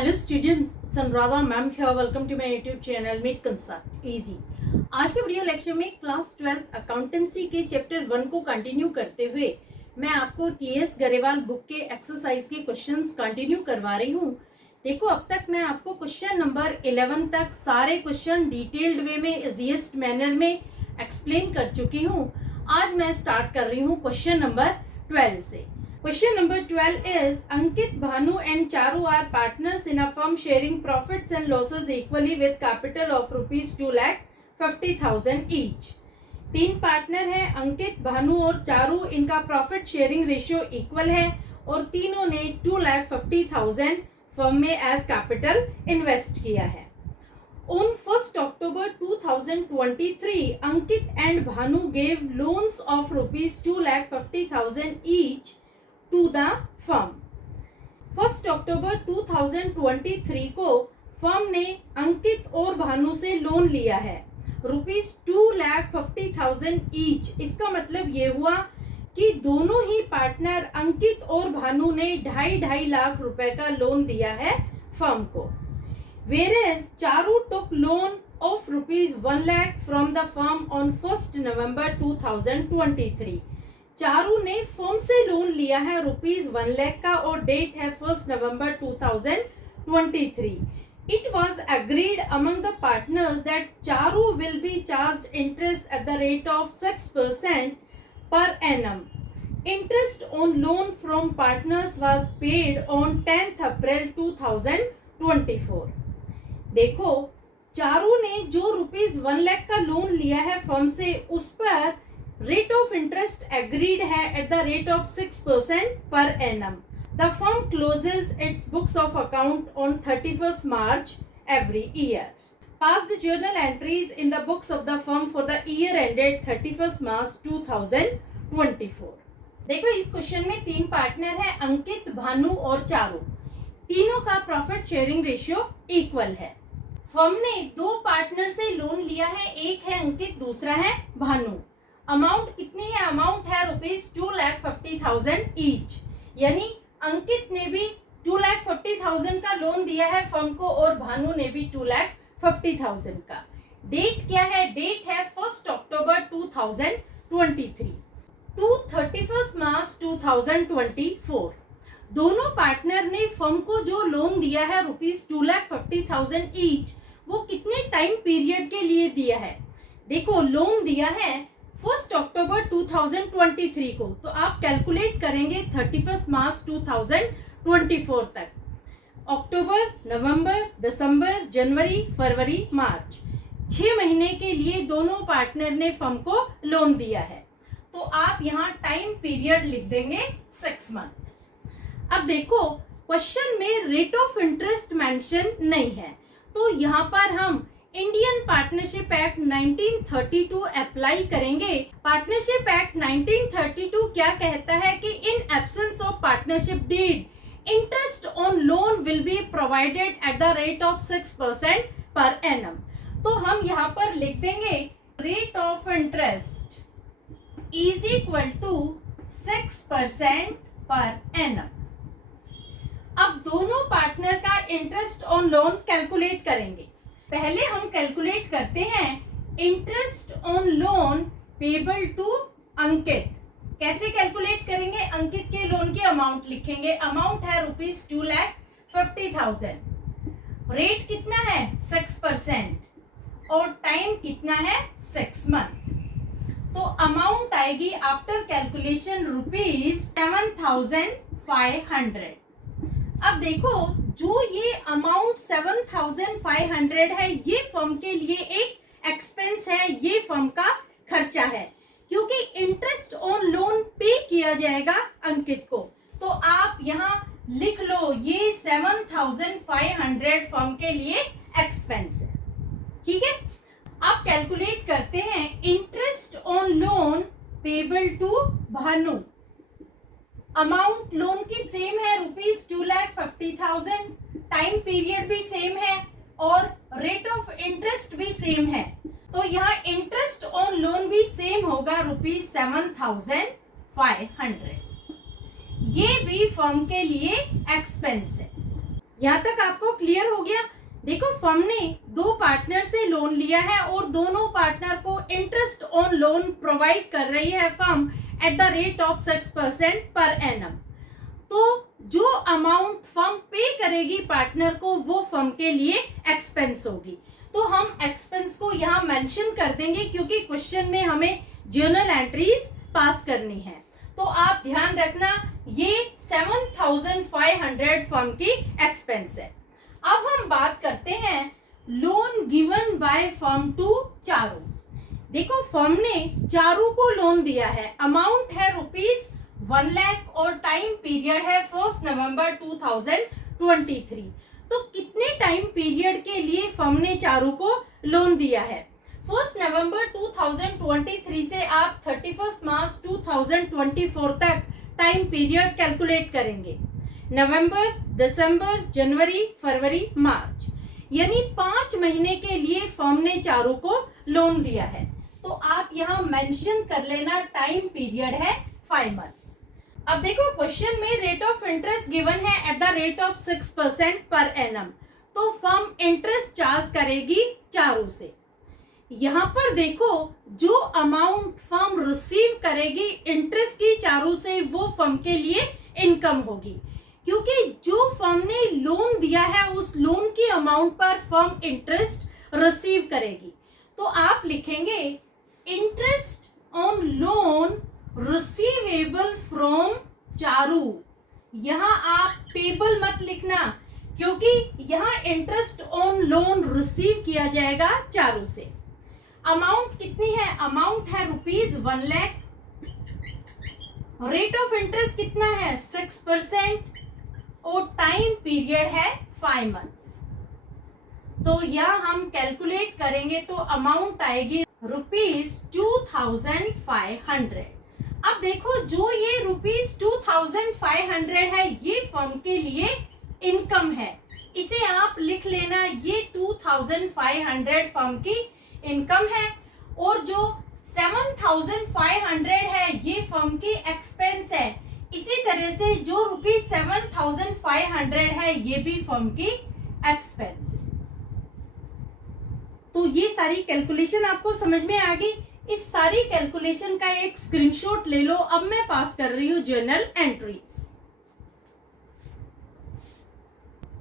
Hello students, Anuradha ma'am here. Welcome to my YouTube channel make concept easy. आज के video lecture में class 12 accountancy के chapter 1 को continue करते हुए मैं आपको टीएस गरेवाल बुक के एक्सरसाइज के क्वेश्चंस कंटिन्यू करवा रही हूँ। देखो, अब तक मैं आपको क्वेश्चन नंबर 11 तक सारे क्वेश्चन डिटेल्ड वे में इजीएस्ट मैनर में एक्सप्लेन कर चुकी हूँ। आज मैं स्टार्ट कर रही हूँ क्वेश्चन नंबर 12 से। Question number 12 is Ankit, Bhanu and Charu are partners in a firm sharing profits and losses equally with capital of rupees 2,50,000 each. तीन पार्टनर हैं, अंकित, भानु और चारू। इनका प्रॉफिट शेयरिंग रेशियो इक्वल है और तीनों ने 2,50,000 फर्म में एज कैपिटल इन्वेस्ट किया है। On 1st October 2023, Ankit and Bhanu gave loans of rupees 2,50,000 each to the firm. 1 अक्टूबर 2023 को फर्म ने अंकित और भानु से लोन लिया है रुपीज 2,50,000 ईच। इसका मतलब ये हुआ कि दोनों ही पार्टनर अंकित और भानु ने 2.5 लाख रुपए का लोन दिया है फर्म को। Whereas Charu took loan of rupees 1 lakh from the firm on 1st November 2023. Charu ने फर्म से लोन लिया है रुपीज 1 लाख का और डेट है 1 नवंबर 2023. It was agreed among the partners that Charu will be charged interest at the rate of 6% per annum. Interest on loan from partners was paid on 10th April 2024. देखो, चारू ने जो rupees 1 lakh का loan लिया है firm से, उस पर rate of interest agreed है at the rate of 6% per annum. The firm closes its books of account on 31st March every year. Pass the journal entries in the books of the firm for the year ended 31st March 2024. देखो, इस question में तीन partner हैं, अंकित, भानु और चारू। तीनों का profit sharing ratio equal है। Firm ने दो पार्टनर से लोन लिया है, एक है अंकित, दूसरा है भानु। अमाउंट कितनी है? अमाउंट है रुपीज 2,50,000 ईच। यानी अंकित ने भी 2,50,000 का लोन दिया है फर्म को और भानु ने भी 2,50,000 का। डेट क्या है? डेट है 1 अक्टूबर 2023 टू 31 मार्च 2024। दोनों पार्टनर ने फर्म को जो लोन दिया है रुपीज 2,50,000 ईच, वो कितने टाइम पीरियड के लिए दिया है? देखो, लोन दिया है 1 अक्टूबर 2023 को, तो आप कैलकुलेट करेंगे 31 मार्च 2024 तक। अक्टूबर, नवंबर, दिसंबर, जनवरी, फरवरी, मार्च, 6 महीने के लिए दोनों पार्टनर ने फर्म को लोन दिया है। तो आप यहाँ टाइम पीरियड लिख देंगे 6 मंथ। अब देखो, क्वेश्चन में रेट ऑफ इंटरेस्ट मेंशन नहीं है, तो यहाँ पर हम इंडियन पार्टनरशिप एक्ट 1932 अप्लाई करेंगे। पार्टनरशिप एक्ट 1932 क्या कहता है कि in absence of partnership deed interest on loan will be provided at the rate of 6% per annum. तो हम यहाँ पर लिख देंगे rate of interest is equal to 6% per annum. अब दोनों पार्टनर का इंटरेस्ट ऑन लोन कैलकुलेट करेंगे। पहले हम कैलकुलेट करते हैं interest on loan payable to Ankit. कैसे कैलकुलेट करेंगे? अंकित के लोन की अमाउंट लिखेंगे। अमाउंट है रुपीज 2,50,000। रेट कितना है? 6% और टाइम कितना है? 6 मंथ। तो अमाउंट आएगी आफ्टर कैलकुलेशन रुपीज 7,500। अब देखो, जो ये अमाउंट 7,500 है, ये फर्म के लिए एक एक्सपेंस है, ये फर्म का खर्चा है, क्योंकि इंटरेस्ट ऑन लोन पे किया जाएगा अंकित को। तो आप यहाँ लिख लो, ये 7,500 फर्म के लिए एक्सपेंस है। ठीक है, आप कैलकुलेट करते हैं interest on loan payable to Bhanu. Amount loan की सेम है रुपीज 2,50,000, टाइम पीरियड भी सेम है और रेट ऑफ इंटरेस्ट भी सेम है। तो यहाँ इंटरेस्ट ऑन लोन भी सेम होगा रुपीज 7,500। ये भी फर्म के लिए एक्सपेंस है। यहाँ तक आपको क्लियर हो गया? देखो फर्म ने दो पार्टनर से लोन लिया है और दोनों पार्टनर को इंटरेस्ट ऑन लोन प्रोवाइड कर रही है firm at the rate of 6% per annum. तो जो अमाउंट फर्म पे करेगी पार्टनर को वो फर्म के लिए एक्सपेंस होगी। तो हम एक्सपेंस को यहाँ मेंशन कर देंगे क्योंकि क्वेश्चन में हमें जर्नल एंट्रीज पास करनी है। तो आप ध्यान रखना ये 7,500 फर्म की एक्सपेंस है। अब हम बात करते हैं loan given by firm to Charu. देखो फर्म ने चारू को लोन दिया है, अमाउंट है ₹1 लाख और टाइम पीरियड है 1 नवंबर 2023। तो कितने टाइम पीरियड के लिए फर्म ने चारू को लोन दिया है? 1 नवंबर 2023 से आप 31 मार्च 2024 तक टाइम पीरियड कैलकुलेट करेंगे। नवंबर, दिसंबर, जनवरी, फरवरी, मार्च, यानी 5 महीने के लिए फर्म ने चारू को लोन दिया है। तो आप यहाँ मेंशन कर लेना टाइम पीरियड है 5 मंथ्स। अब देखो क्वेश्चन में रेट ऑफ इंटरेस्ट गिवन है at the rate of 6% per annum. तो फर्म इंटरेस्ट चार्ज करेगी चारू से। यहाँ पर देखो जो अमाउंट फर्म रिसीव करेगी इंटरेस्ट की चारू से वो फर्म के लिए इनकम होगी, क्योंकि जो फर्म ने लोन दिया है उस लोन की अमाउंट पर फर्म इंटरेस्ट रिसीव करेगी। तो आप लिखेंगे interest on loan receivable from Charu. यहाँ आप पेबल मत लिखना क्योंकि यहाँ इंटरेस्ट ऑन लोन रिसीव किया जाएगा चारू से। अमाउंट कितनी है? अमाउंट है ₹1 लाख। रेट ऑफ इंटरेस्ट कितना है? 6% और टाइम पीरियड है 5 मंथ्स। तो यह हम कैलकुलेट करेंगे तो अमाउंट आएगी ₹2,500। अब देखो जो ये ₹2,500 है ये फर्म के लिए इनकम है, इसे आप लिख लेना। ये 2,500 फर्म की इनकम है और जो 7,500 है ये फर्म की एक्सपेंस है। इसी तरह से जो ₹7,500 है ये भी फर्म की एक्सपेंस है। तो ये सारी कैलकुलेशन आपको समझ में आ गई। इस सारी कैलकुलेशन का एक स्क्रीनशॉट ले लो। अब मैं पास कर रही हूँ जर्नल एंट्रीज।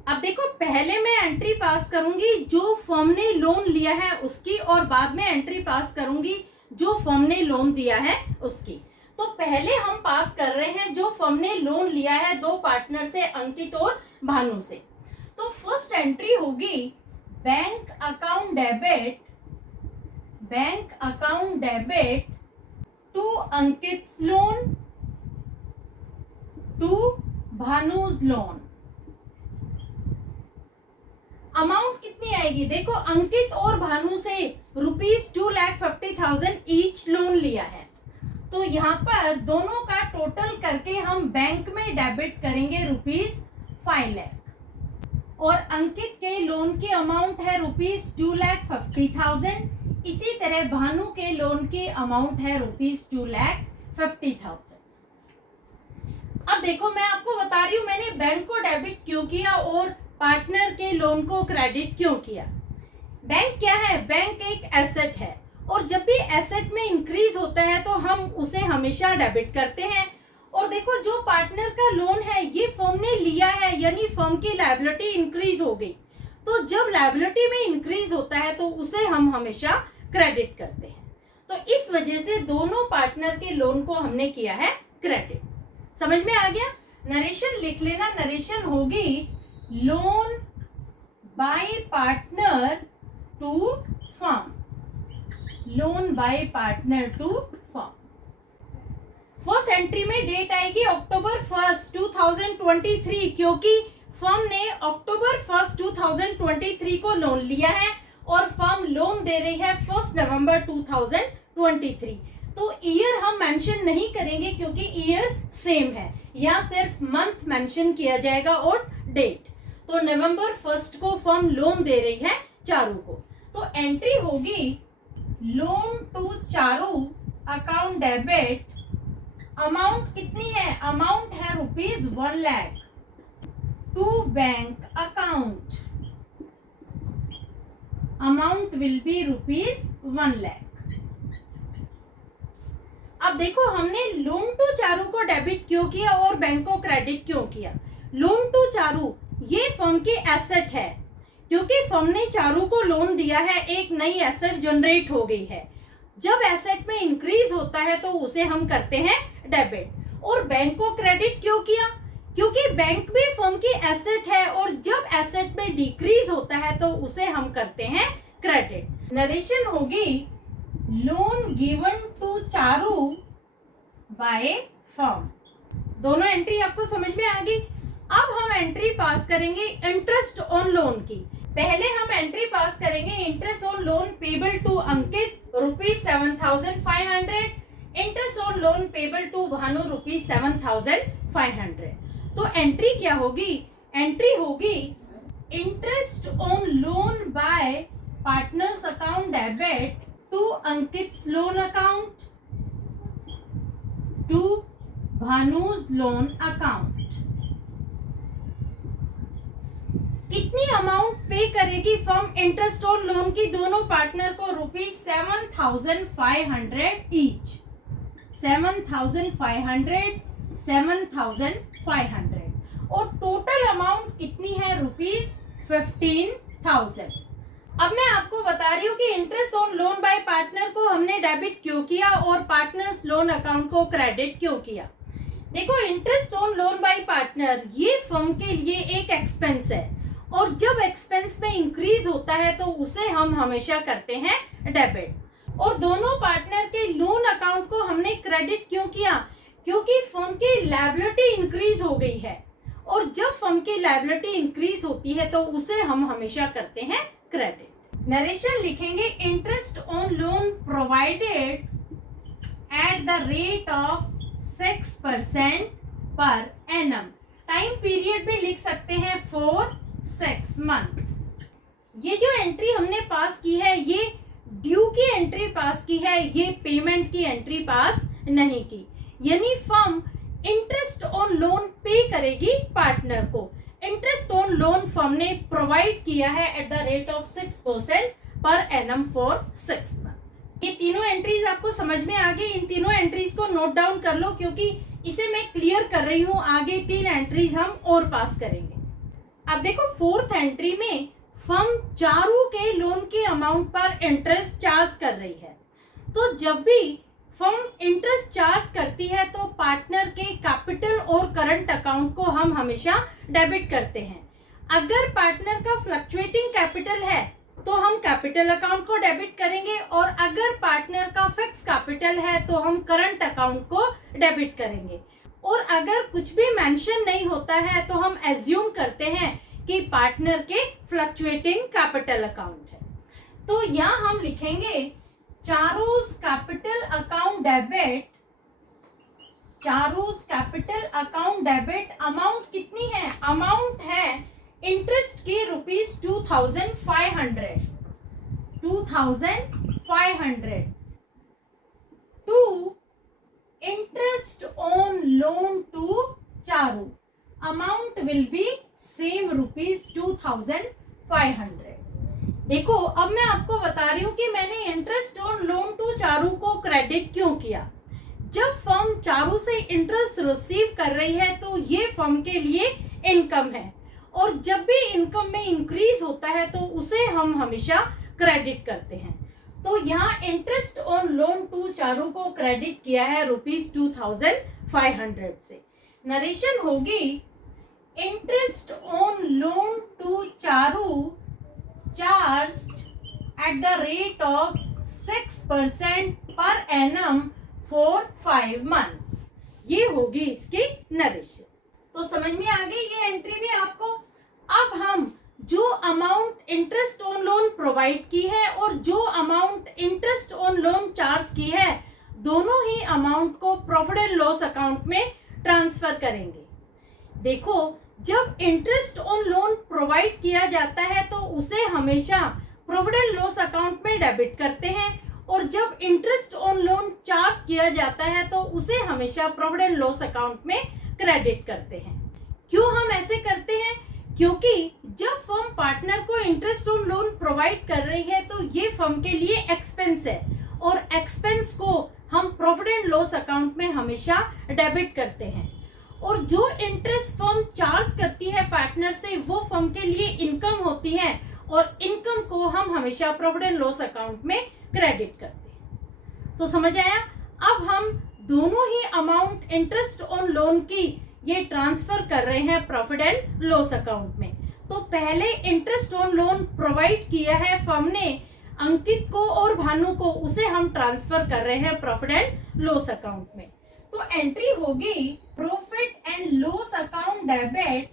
अब देखो पहले मैं एंट्री पास करूंगी जो फर्म ने लोन लिया है उसकी, और बाद में एंट्री पास करूंगी जो फर्म ने लोन दिया है उसकी। तो पहले हम पास कर रहे हैं जो फर्म ने लोन लिया है दो पार्टनर से, अंकित और भानु से। तो फर्स्ट एंट्री होगी bank account debit to Ankit's loan to Bhanu's loan. Amount कितनी आएगी? देखो अंकित और भानु से ₹2,50,000 ईच लोन लिया है। तो यहाँ पर दोनों का टोटल करके हम बैंक में डेबिट करेंगे ₹5 लाख, और अंकित के लोन की अमाउंट है ₹2,50,000। इसी तरह भानु के लोन की अमाउंट है ₹2,50,000। अब देखो मैं आपको बता रही हूँ मैंने बैंक को डेबिट क्यों किया और पार्टनर के लोन को क्रेडिट क्यों किया। बैंक क्या है? बैंक एक एसेट है, और जब भी एसेट में इंक्रीज होता है तो हम उसे हमेशा डेबिट करते हैं। और देखो जो पार्टनर का लोन है ये फर्म ने लिया है, यानी फर्म की लायबिलिटी इंक्रीज हो गई। तो जब लायबिलिटी में इंक्रीज होता है तो उसे हम हमेशा क्रेडिट करते हैं। तो इस वजह से दोनों पार्टनर के लोन को हमने किया है क्रेडिट। समझ में आ गया? नरेशन लिख लेना। नरेशन होगी loan by partner to firm. Loan by partner to firm. First entry में डेट आएगी अक्टूबर 1, 2023, क्योंकि फर्म ने अक्टूबर 1, 2023 को लोन लिया है और फर्म लोन दे रही है 1 नवंबर 2023। तो ईयर हम मेंशन नहीं करेंगे क्योंकि ईयर सेम है, यहाँ सिर्फ मंथ मेंशन किया जाएगा और डेट। तो नवंबर 1 को फर्म लोन दे रही है चारू को। तो एंट्री होगी loan to Charu account debit. Amount कितनी है? अमाउंट है ₹1 lakh. to bank account. Amount will be ₹1 lakh. अब देखो हमने लोन टू चारू को डेबिट क्यों किया और बैंक को क्रेडिट क्यों किया. लोन टू चारू ये फर्म की एसेट है, क्योंकि फर्म ने चारू को लोन दिया है, एक नई एसेट जनरेट हो गई है. जब एसेट में इंक्रीज होता है तो उसे हम करते हैं डेबिट. और बैंक को क्रेडिट क्यों किया, क्योंकि बैंक भी फर्म की एसेट है और जब एसेट में डिक्रीज होता है तो उसे हम करते हैं क्रेडिट. नरेशन होगी loan given to Charu by firm. दोनों एंट्री आपको समझ में आ गई. अब हम एंट्री पास करेंगे इंटरेस्ट ऑन लोन की. पहले हम एंट्री पास करेंगे interest on loan payable to Ankit ₹7,500. Interest on loan payable to Bhanu ₹7,500. तो एंट्री क्या होगी, एंट्री होगी interest on loan by partners account debit to Ankit loan account to Bhanu's loan account. कितनी अमाउंट पे करेगी फर्म इंटरेस्ट ऑन लोन की दोनों partner को ₹7,500 each. 7,500 7,500 और टोटल अमाउंट कितनी है ₹15,000. अब मैं आपको बता रही हूँ कि interest on loan by partner को हमने डेबिट क्यों किया और पार्टनर्स लोन अकाउंट को क्रेडिट क्यों किया. देखो interest on loan by partner ये फर्म के लिए एक एक्सपेंस है और जब एक्सपेंस में इंक्रीज होता है तो उसे हम हमेशा करते हैं डेबिट. और दोनों पार्टनर के लोन अकाउंट को हमने क्रेडिट क्यों किया, क्योंकि फर्म की लायबिलिटी इंक्रीज हो गई है और जब फर्म की लायबिलिटी इंक्रीज होती है तो उसे हम हमेशा करते हैं क्रेडिट. नरेशन लिखेंगे interest on loan provided at the rate of 6% per annum. Time period भी लिख सकते हैं for 6 month. ये जो एंट्री हमने पास की है ये ड्यू की एंट्री पास की है, ये पेमेंट की एंट्री पास नहीं की. यानी फर्म इंटरेस्ट ऑन लोन पे करेगी पार्टनर को. इंटरेस्ट ऑन लोन फर्म ने प्रोवाइड किया है at the rate of 6% per annum for 6 month. ये तीनों एंट्रीज आपको समझ में आ गई. इन तीनों एंट्रीज को नोट डाउन कर लो क्योंकि इसे मैं क्लियर कर रही हूँ. आगे 3 एंट्रीज हम और पास करेंगे. अब देखो 4th एंट्री में फर्म चारू के लोन के अमाउंट पर इंटरेस्ट चार्ज कर रही है. तो जब भी फर्म इंटरेस्ट चार्ज करती है तो पार्टनर के कैपिटल और करंट अकाउंट को हम हमेशा डेबिट करते हैं. अगर पार्टनर का फ्लक्चुएटिंग कैपिटल है तो हम कैपिटल अकाउंट को डेबिट करेंगे और अगर पार्टनर का फिक्स कैपिटल है तो हम करंट अकाउंट को डेबिट करेंगे. और अगर कुछ भी मेंशन नहीं होता है तो हम एज्यूम करते हैं कि पार्टनर के फ्लक्चुएटिंग कैपिटल अकाउंट है. तो यहाँ हम लिखेंगे Charu's capital account debit. Charu's capital account debit amount कितनी है, अमाउंट है इंटरेस्ट की ₹2,500 to interest on loan to Charu. Amount will be same ₹2,500. देखो अब मैं आपको बता रही हूँ कि मैंने interest on loan to Charu को क्रेडिट क्यों किया. जब फर्म चारू से इंटरेस्ट रिसीव कर रही है तो ये फर्म के लिए इनकम है और जब भी इनकम में इंक्रीज होता है तो उसे हम हमेशा क्रेडिट करते हैं. तो यहाँ interest on loan to Charu को क्रेडिट किया है ₹2,500 से. नरेशन होगी interest on loan to Charu charged at the rate of 6% per annum for 5 months. ये होगी इसकी नरेशन. तो समझ में आ गई ये एंट्री भी आपको. अब हम जो amount interest on loan provide की है और जो amount interest on loan charge की है दोनों ही अमाउंट को प्रॉफिट एंड लॉस अकाउंट में ट्रांसफर करेंगे. देखो जब इंटरेस्ट ऑन लोन प्रोवाइड किया जाता है तो उसे हमेशा प्रॉफिट एंड लॉस अकाउंट में डेबिट करते हैं और जब इंटरेस्ट ऑन लोन चार्ज किया जाता है तो उसे हमेशा प्रॉफिट एंड लॉस अकाउंट में क्रेडिट करते हैं. क्यों हम ऐसे करते हैं? क्योंकि जब फर्म पार्टनर को इंटरेस्ट ऑन लोन प्रोवाइड कर रही है तो ये फर्म के लिए एक्सपेंस है और एक्सपेंस को हम प्रॉफिट एंड लॉस अकाउंट में हमेशा डेबिट करते हैं, और जो इंटरेस्ट फर्म चार्ज करती है पार्टनर से वो फर्म के लिए इनकम होती है और इनकम को हम हमेशा प्रॉफिट एंड लॉस अकाउंट में क्रेडिट करते हैं। तो समझ आया? अब हम दोनों ही अमाउंट इंटरेस्ट ऑन लोन की ये ट्रांसफर कर रहे हैं प्रॉफिट एंड लॉस अकाउंट में। तो पहले इंटरेस्ट ऑन लोन प्रोवाइड किया है फर्म ने अंकित को और भानु को, उसे हम ट्रांसफर कर रहे हैं प्रॉफिट एंड लॉस अकाउंट में। तो एंट्री होगी profit and loss account debit,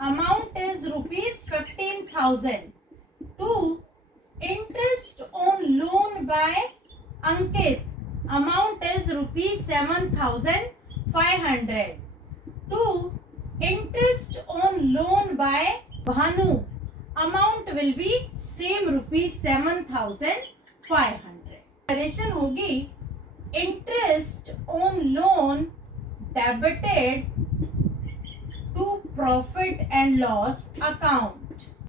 amount is ₹15,000 to interest on loan by Ankit, amount is ₹7,500 to interest on loan by Bhanu, amount will be same ₹7,500. Narration होगी interest on loan debited to profit and loss account.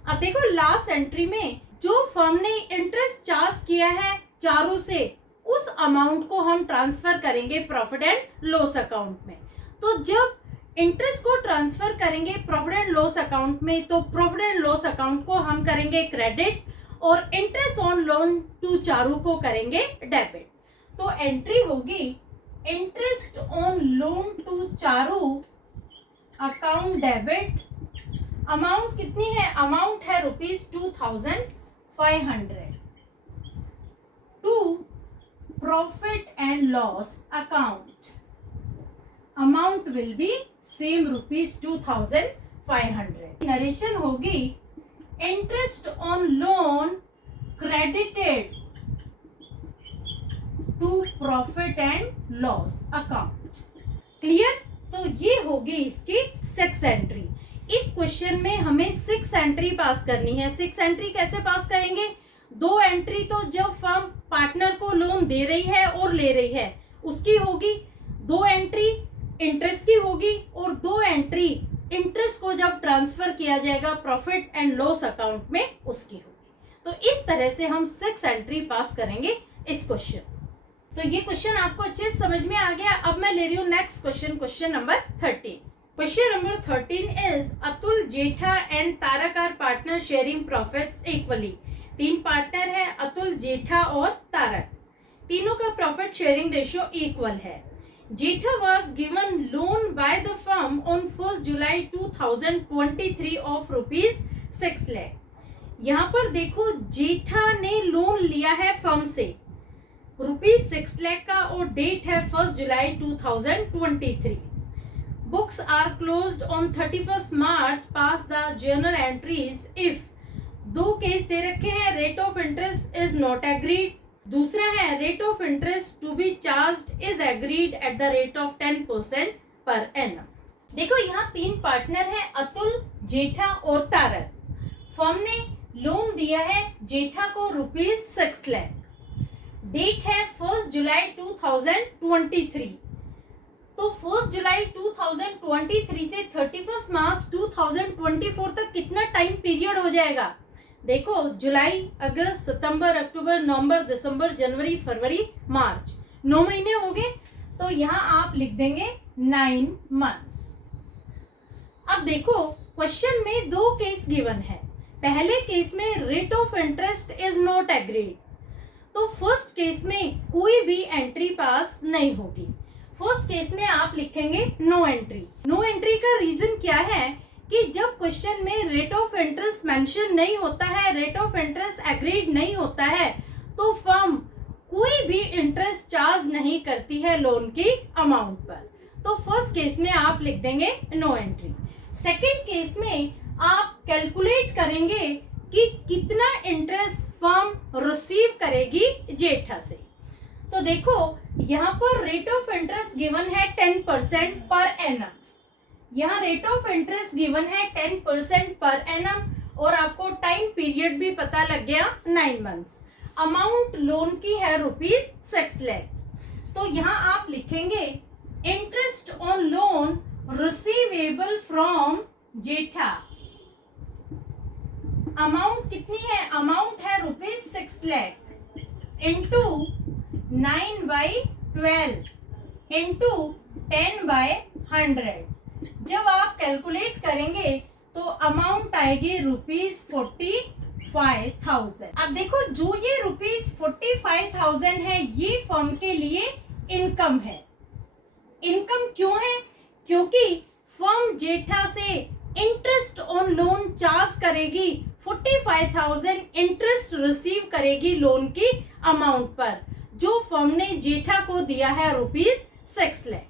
अब देखो last entry में जो firm ने interest charge किया है चारों से, उस अमाउंट को हम ट्रांसफर करेंगे प्रॉफिट एंड लॉस अकाउंट में। तो जब इंटरेस्ट को ट्रांसफर करेंगे प्रॉफिट एंड लॉस अकाउंट में तो प्रॉफिट एंड लॉस अकाउंट को हम करेंगे क्रेडिट और interest on loan to Charu को करेंगे डेबिट। तो एंट्री होगी interest on loan to Charu account debit, amount कितनी है? अमाउंट है ₹2,500 to profit and loss account, amount will be same ₹2,500। Narration होगी interest on loan credited to profit and loss account. Clear? तो ये होगी इसकी 6 एंट्री। इस क्वेश्चन में हमें 6 एंट्री पास करनी है। 6 एंट्री कैसे पास करेंगे? 2 एंट्री तो जब फर्म पार्टनर को लोन दे रही है और ले रही है उसकी होगी, 2 एंट्री इंटरेस्ट की होगी और 2 एंट्री इंटरेस्ट को जब ट्रांसफर किया जाएगा प्रॉफिट एंड लॉस अकाउंट में उसकी होगी। तो इस तरह से हम 6 एंट्री पास करेंगे इस क्वेश्चन। तो ये क्वेश्चन आपको अच्छे से समझ में आ गया। अब मैं ले रही हूँ next question, question number 13। Question number 13 is Atul, Jetha and Tarak are partner sharing profits equally. 3 partner है, अतुल, जेठा और तारक। तीनों का प्रॉफिट शेयरिंग रेशियो इक्वल है। Jetha was given loan by the firm on 1st July 2023 of ₹6 lakh। यहाँ पर देखो जेठा ने लोन लिया है फर्म से ₹6 लाख का और डेट है 1st July 2023। Books are closed on 31st March, pass the journal entries if. 2 case दे रखे हैं, rate of interest is not agreed, दूसरा है rate of interest to be charged is agreed at the rate of 10% per annum. देखो यहाँ 3 partner हैं, अतुल, जेठा और Tarak. Firm ने लोन दिया है जेठा को ₹6 लाख, डेट है 1st जुलाई 2023। तो 1st जुलाई 2023 से 31st मार्च 2024 तक कितना टाइम पीरियड हो जाएगा? देखो जुलाई, अगस्त, सितंबर, अक्टूबर, नवंबर, दिसंबर, जनवरी, फरवरी, मार्च, 9 महीने हो गए। तो यहाँ आप लिख देंगे 9 मंथ्स। अब देखो क्वेश्चन में 2 केस गिवन है। पहले केस में rate of interest is not agreed, तो फर्स्ट केस में कोई भी एंट्री पास नहीं होगी। फर्स्ट केस में आप लिखेंगे नो एंट्री। नो एंट्री का रीजन क्या है कि जब क्वेश्चन में रेट ऑफ इंटरेस्ट मेंशन नहीं होता है, रेट ऑफ इंटरेस्ट एग्रीड नहीं होता है, तो फर्म कोई भी इंटरेस्ट चार्ज नहीं करती है लोन की अमाउंट पर। तो फर्स्ट केस में आप लिख देंगे नो एंट्री। सेकेंड केस में आप कैलकुलेट करेंगे कि कितना इंटरेस्ट फर्म रिसीव करेगी जेठा से। तो देखो यहाँ पर रेट ऑफ इंटरेस्ट गिवन है 10% पर एनम। यहाँ रेट ऑफ इंटरेस्ट गिवन है 10% पर एनम और आपको टाइम पीरियड भी पता लग गया 9 मंथ्स। अमाउंट लोन की है ₹6 लाख। तो यहाँ आप लिखेंगे interest on loan receivable from Jetha. Amount कितनी है? अमाउंट है ₹6 लाख इंटू 9/12 इंटू 10/100। जब आप कैलकुलेट करेंगे तो अमाउंट आएगी ₹45,000। अब देखो, जो ये ₹45,000 है ये फर्म के लिए इनकम है। इनकम क्यों है? क्योंकि फर्म जेठा से इंटरेस्ट ऑन लोन चार्ज करेगी, 45,000 इंटरेस्ट रिसीव करेगी लोन की अमाउंट पर, जो फर्म ने जेठा को दिया है ₹6 लाख।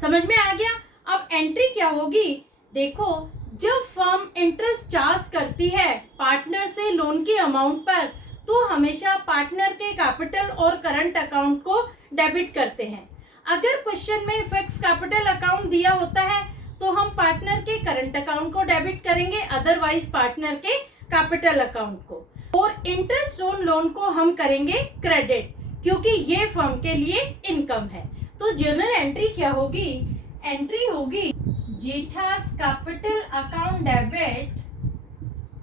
समझ में आ गया? अब एंट्री क्या होगी? देखो, जब फर्म इंटरेस्ट चार्ज करती है पार्टनर से लोन की अमाउंट पर, तो हमेशा पार्टनर के कैपिटल और करंट अकाउंट को डेबिट करते हैं। अगर क्वेश्चन में फिक्स कैपिटल अकाउंट दिया होता है तो हम पार्टनर के करंट अकाउंट को डेबिट करेंगे, अदरवाइज पार्टनर के कैपिटल अकाउंट को। और इंटरेस्ट ऑन लोन को हम करेंगे क्रेडिट, क्योंकि ये फर्म के लिए इनकम है। तो जर्नल एंट्री क्या होगी? एंट्री होगी Jetha's capital account debit,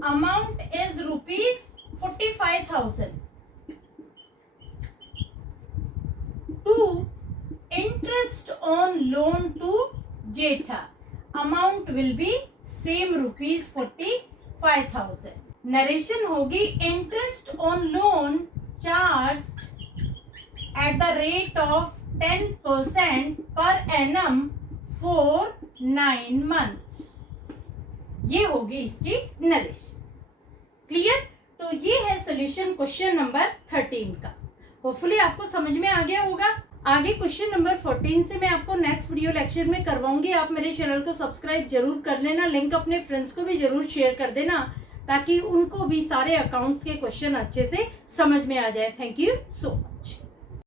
amount is ₹45,000 to interest on loan to Jetha. Amount will be same ₹45,000. Narration होगी interest on loan charged at the rate of 10% per annum for 9 months. ये होगी इसकी narration. Clear? तो ये है solution question number 13 का। Hopefully आपको समझ में आ गया होगा। आगे क्वेश्चन नंबर 14 से मैं आपको नेक्स्ट वीडियो लेक्चर में करवाऊंगी। आप मेरे चैनल को सब्सक्राइब जरूर कर लेना, लिंक अपने फ्रेंड्स को भी जरूर शेयर कर देना, ताकि उनको भी सारे अकाउंट्स के क्वेश्चन अच्छे से समझ में आ जाए। Thank you so much.